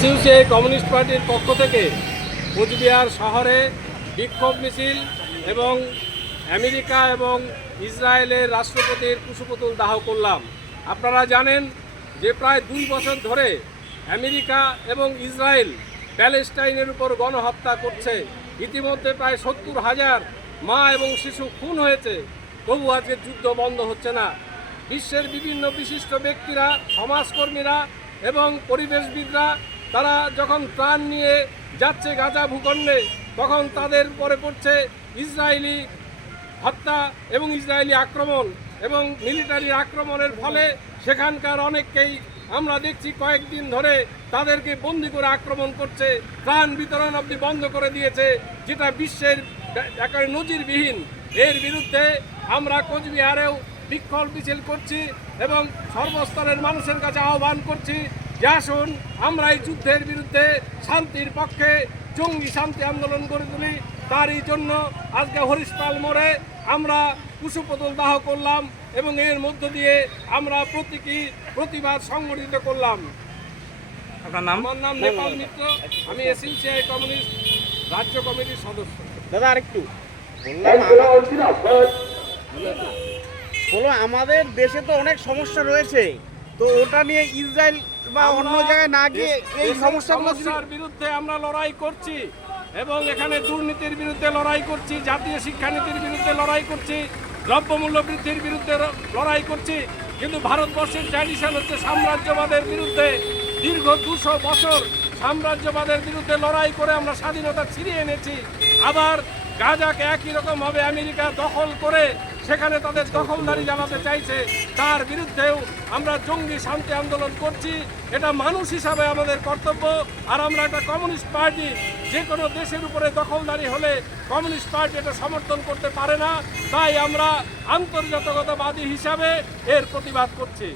সিউসিআই communist পার্টির পক্ষ থেকে কোচবিহার শহরে বিক্ষোভ মিছিল এবং আমেরিকা এবং ইসরায়েলের রাষ্ট্রপতির কুশপুতল দাহ করলাম। আপনারা জানেন যে প্রায় 2 বছর ধরে আমেরিকা এবং ইসরায়েল প্যালেস্টাইনের উপর গণহত্যা করছে। ইতিমধ্যে প্রায় 70,000 মা এবং শিশু খুন হয়েছে, তবু আজকে যুদ্ধ বন্ধ হচ্ছে না। বিশ্বের বিভিন্ন বিশিষ্ট ব্যক্তিরা, সমাজকর্মীরা এবং পরিবেশবিদরা তারা যখন প্রাণ নিয়ে যাচ্ছে গাজা ভূখণ্ডে, তখন তাদের পরে পড়ছে ইসরায়েলি হত্যা এবং ইসরায়েলি আক্রমণ এবং মিলিটারি আক্রমণের ফলে সেখানকার অনেককেই আমরা দেখছি কয়েকদিন ধরে তাদেরকে বন্দি করে আক্রমণ করছে, প্রাণ বিতরণ অবধি বন্ধ করে দিয়েছে, যেটা বিশ্বের একেবারে নজিরবিহীন। এর বিরুদ্ধে আমরা কোচবিহারেও বিক্ষোভ মিছিল করছি এবং সর্বস্তরের মানুষের কাছে আহ্বান করছি যে আসুন আমরা এই যুদ্ধের বিরুদ্ধে শান্তির পক্ষে জঙ্গি শান্তি আন্দোলন গড়ে তুলি। তারই জন্য আজকে হরিশপাল মোড়ে আমরা কুশপুতল দাহ করলাম এবং এর মধ্য দিয়ে আমরা প্রতিবাদ সংগঠিত করলাম। আমার নাম নেপাল মিত্র, আমি সিউসিআই কমিউনিস্ট রাজ্য কমিটির সদস্য। দাদা আরেকটু বলো, আমাদের দেশে তো অনেক সমস্যা রয়েছে, তো ওটা নিয়ে ইসরায়েল বা অন্য জায়গায় না গিয়ে এই সমস্যার বিরুদ্ধে আমরা লড়াই করছি এবং এখানে দুর্নীতির বিরুদ্ধে লড়াই করছি, জাতীয় শিক্ষানীতির বিরুদ্ধে লড়াই করছি, দ্রব্যমূল্য বৃদ্ধির বিরুদ্ধে লড়াই করছি। কিন্তু ভারতবর্ষের ট্র্যাডিশন হচ্ছে সাম্রাজ্যবাদের বিরুদ্ধে। দীর্ঘ 200 বছর সাম্রাজ্যবাদের বিরুদ্ধে লড়াই করে আমরা স্বাধীনতা ছিনিয়ে এনেছি। আবার গাজাকে একই রকমভাবে আমেরিকা দখল করে সেখানে তাদের দখলদারি জানাতে চাইছে, তার বিরুদ্ধেও আমরা জঙ্গি শান্তি আন্দোলন করছি। এটা মানুষ হিসাবে আমাদের কর্তব্য। আর আমরা একটা কমিউনিস্ট পার্টি, যে কোনো দেশের উপরে দখলদারি হলে কমিউনিস্ট পার্টি এটা সমর্থন করতে পারে না। তাই আমরা আন্তর্জাতিকতাবাদী হিসাবে এর প্রতিবাদ করছি।